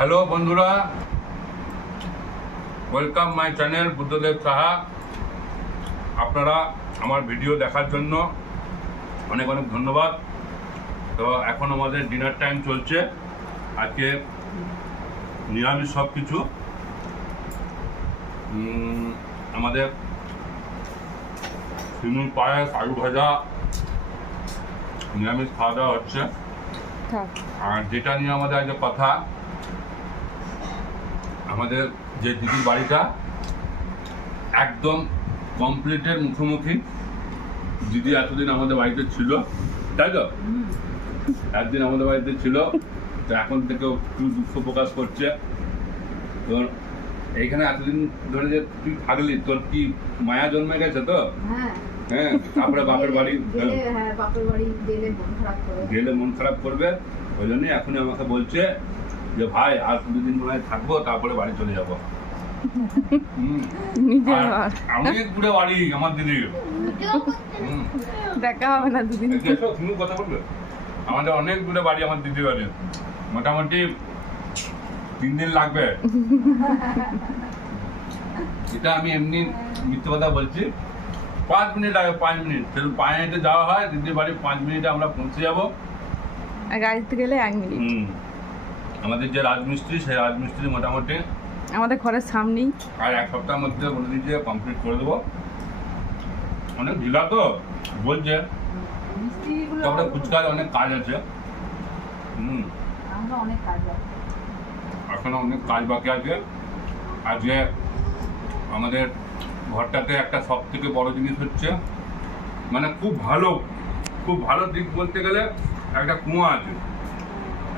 Hello বন্ধুরা, welcome my channel Buddhadeb Saha. আপনারা আমার ভিডিও দেখার জন্য অনেক অনেক ধন্যবাদ। তো এখন আমাদের ডিনার টাইম চলছে। আজকে নিরামিষ সব কিছু। আমাদের শিমুল পায়েস, আলু ভাজা, নিরামিষ খাওয়া দাওয়া হচ্ছে। আর যেটা নিয়ে আমাদের আজকে কথা, আমাদের যে দিদির বাড়িটা একদম কমপ্লিটের মুখোমুখি। দিদি এতদিন আমাদের বাড়িতে ছিল, তাই তো? একদিন আমাদের বাড়িতে ছিল, তো এখন থেকেও একটু দুঃখ প্রকাশ করছে। তোর এইখানে এতদিন ধরে যে তুই থাকলি, তোর কি মায়া জন্মে গেছে তো? হ্যাঁ, তারপরে বাপের বাড়ি গেলে মন খারাপ করবে। ওই জন্যই এখনই আমাকে বলছে যে ভাই আর দুদিন মনে হয় থাকবো, তারপরে বাড়ি চলে যাবো। অনেক দূরে বাড়ি আমার দিদি, দেখা হবে না দুদিন। তুমি কথা বলবে? আমাদের অনেক দূরে বাড়ি আমার দিদি বাড়ি, মোটামুটি 3 দিন লাগবে। এটা আমি এমনি মিথ্যে কথা বলছি। 5 মিনিট লাগে, 5 মিনিট শুধু পায়ে হেঁটে যাওয়া হয় দিদির বাড়ি। 5 মিনিটে আমরা পৌঁছে যাবো। আর গাড়িতে গেলে 1 মিনিট। আমাদের যে রাজমিস্ত্রি, সেই রাজমিস্ত্রি মোটামুটি আমাদের ঘরের সামনেই। আর 1 সপ্তাহের মধ্যে বলে দিয়েছে কমপ্লিট করে দেবো। অনেক ঢিলা তো বলছে, তারপরে ফুচকার অনেক কাজ আছে। এখনো অনেক কাজ বাকি আছে। আজকে আমাদের ঘরটাতে একটা সব থেকে বড় জিনিস হচ্ছে, মানে খুব ভালো দিক বলতে গেলে একটা কুয়ো আছে।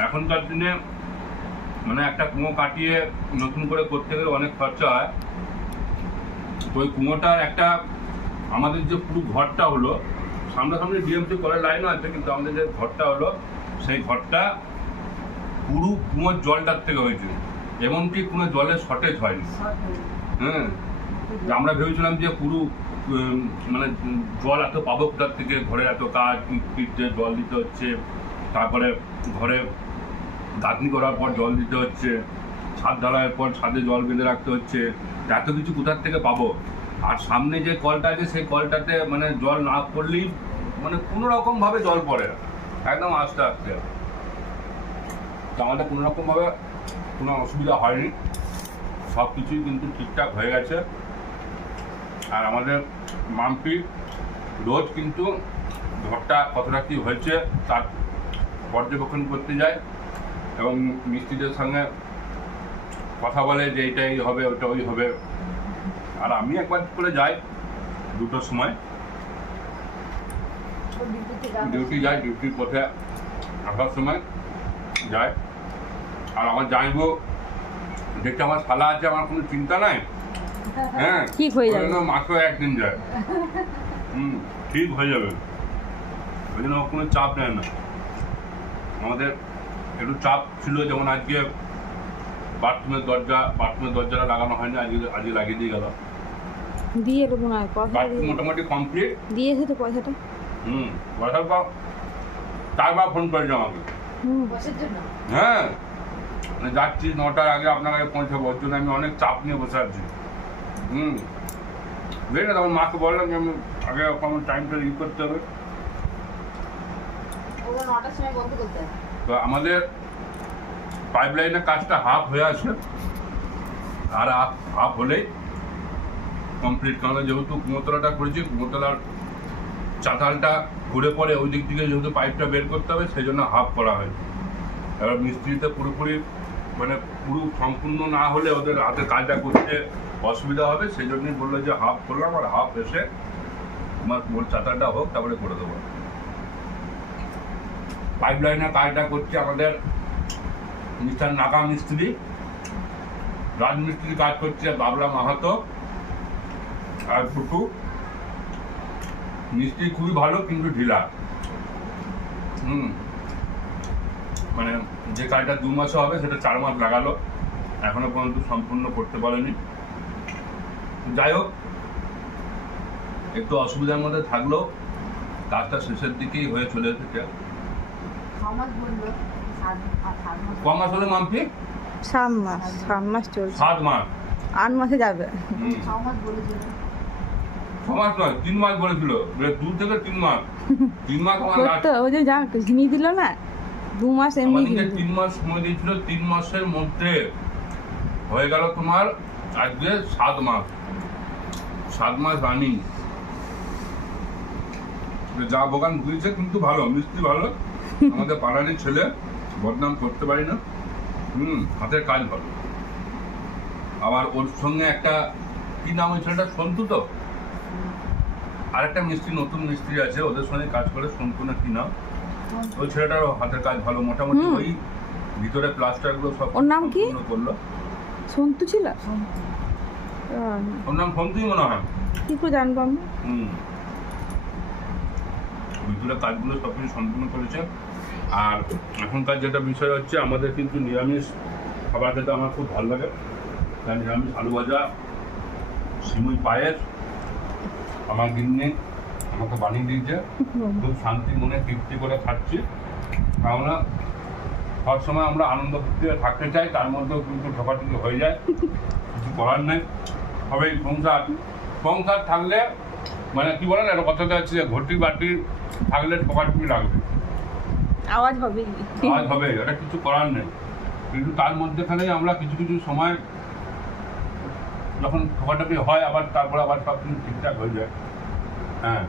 এখনকার দিনে মানে একটা কুয়ো কাটিয়ে নতুন করে করতে গেলে অনেক খরচা হয়। তো ওই কুয়োটার একটা, আমাদের যে পুরো ঘরটা হলো, সামনাসামনি ডিএমসি কলের লাইনও আছে, কিন্তু আমাদের যে ঘরটা হলো, সেই ঘরটা পুরো কুয়োর জলটার থেকে হয়েছে। এমনকি কোনো জলের শর্টেজ হয়নি। হ্যাঁ, আমরা ভেবেছিলাম যে পুরো মানে জল এত পাবো কোথার থেকে, ঘরে এত কাজ, যে জল দিতে হচ্ছে, তারপরে ঘরে গাঁথনি করার পর জল দিতে হচ্ছে, ছাদ ঢালাইয়ের পর ছাদে জল বেঁধে রাখতে হচ্ছে, এত কিছু কোথার থেকে পাবো। আর সামনে যে কলটা আছে, সেই কলটাতে মানে জল না পড়লেই মানে কোনো রকমভাবে জল পড়ে, একদম আস্তে আস্তে। তো আমাদের কোনো রকমভাবে কোনো অসুবিধা হয়নি, সব কিছুই কিন্তু ঠিকঠাক হয়ে গেছে। আর আমাদের মাম্পি রোজ কিন্তু ঘরটা কতটা কী হয়েছে তার পর্যবেক্ষণ করতে যায় এবং মিস্ত্রিদের সঙ্গে কথা বলে যে এইটাই হবে, ওটা ওই হবে। আর আমি একবার করে যাই 2টোর সময়, ডিউটি যাই, ডিউটির পথে আসার সময় যাই। আর আমার জানবো দেখতে আমার শালা আছে, আমার কোনো চিন্তা নাই। হ্যাঁ, ঠিক হয়ে যাবে, মাত্র 1 দিন যায়। ঠিক হয়ে যাবে, ওই জন্য কোনো চাপ নেয় না। আমাদের একটু চাপ ছিল, যেমন আজকে বাথরুমের দরজাটা লাগানো হয়নি, আজকে লাগিয়ে দিয়ে গেল। দিয়ে এলো মনে হয়, বাথরুম মোটামুটি কমপ্লিট দিয়েছে তো পয়সাটা। পয়সাটা চারবার ফোন করেছে আমাকে। হ্যাঁ, যাচ্ছি 9টার আগে আপনার আগে পৌঁছাবো, ওর জন্য আমি অনেক চাপ নিয়ে বসে আছি। বুঝলি না, তখন মাকে বললাম যে আমি আগে আমার টাইমটা ই করতে হবে। তো আমাদের পাইপ লাইনের কাজটা হাফ হয়ে আছে, আর হাফ হলেই কমপ্লিট। কারণ যেহেতু কুমোতলাটা করেছি, কুমোতলার চাতালটা ঘুরে পড়ে ওই দিক থেকে যেহেতু পাইপটা বের করতে হবে, সেই জন্য হাফ করা হয়েছে। এবার মিস্ত্রিতে পুরোপুরি মানে পুরো সম্পূর্ণ না হলে ওদের হাতে কাজটা করতে অসুবিধা হবে, সেই জন্যই বললো যে হাফ করলাম, আর হাফ এসে তোমার মোট চাতালটা হোক, তারপরে করে দেবো। পাইপ লাইনের কাজটা করছে আমাদের মিস্টার নাগা মিস্ত্রি, রাজমিস্ত্রি কাজ করছে বাবলা মাহাতো আর টুটু। মিস্ত্রি খুবই ভালো, কিন্তু ঢিলা। মানে যে কাজটা 2 মাসে হবে, সেটা 4 মাস লাগালো, এখনো পর্যন্ত সম্পূর্ণ করতে পারেনি। যাই হোক, একটু অসুবিধার মধ্যে থাকলেও কাজটা শেষের দিকেই হয়ে চলে এসেছে। ক মাস হলে মাম্পি? সাত মাস চলছে, 7 মাস 8 মাসে যাবে। হুম। 6 মাস নয়, 3 মাস বলেছিল, 2 থেকে 3 মাস। 3 মাস আমার করতো ওই যে যা ঘিনি দিল না, 2 মাস এমনি আমাদেরকে ঘিনি দিল। 3 মাস সময় দিয়েছিল। 3 মাসের মধ্যে হয়ে গেল তোমার আজকে 7 মাস। 7 মাস রানিং। যা বগান বুঝেছে কিন্তু ভালো, মিষ্টি ভালো। আমাদের পাড়ারই ছেলে, বদনাম করতে পারি না। হাতের কাজ ভালো। আবার ওর সঙ্গে একটা কি নাম ওই ছেলেটা, সন্তু তো, আরেকটা মিস্ত্রি, নতুন মিস্ত্রি আছে, ওদের সঙ্গে কাজ করে, সন্তু না কি নাম, ওই ছেলেটারও হাতের কাজ ভালো। মোটামুটি ওই ভিতরে প্লাস্টার গুলো সব ওর নাম কি? সম্পূর্ণ করলো। সন্তু ছিল? ওর নাম সন্তুই মনে হয়। কি করে জানবো আমি? ভিতরে কাজগুলো সব কিছু সম্পূর্ণ করেছে। আর এখনকার যেটা বিষয় হচ্ছে, আমাদের কিন্তু নিরামিষ খাবার খেতে আমার খুব ভালো লাগে। তাই নিরামিষ আলু ভাজা, সিমুই পায়েস আমার গিন্নি আমাকে বানিয়ে দিয়েছে। খুব শান্তি মনে তৃপ্তি করে খাচ্ছি। কেননা সবসময় আমরা আনন্দ ফুর্তিতে থাকতে চাই, তার মধ্যেও কিন্তু ঠকাঠকি হয়ে যায়, কিছু করার নেই। তবে এই সংসার থাকলে, মানে কি বলেন, একটা কথাতে আছে যে ঘটি বাটি থাকলে ঠকাঠকি লাগবে, আওয়াজ হবে। আওয়াজ হবে, এটা কিছু করার নেই। কিন্তু তার মধ্যেখানেই আমরা কিছু কিছু সময় যখন ঠকাঠকি হয়, আবার তারপর আবার সব কিছু ঠিকঠাক হয়ে যায়। হ্যাঁ,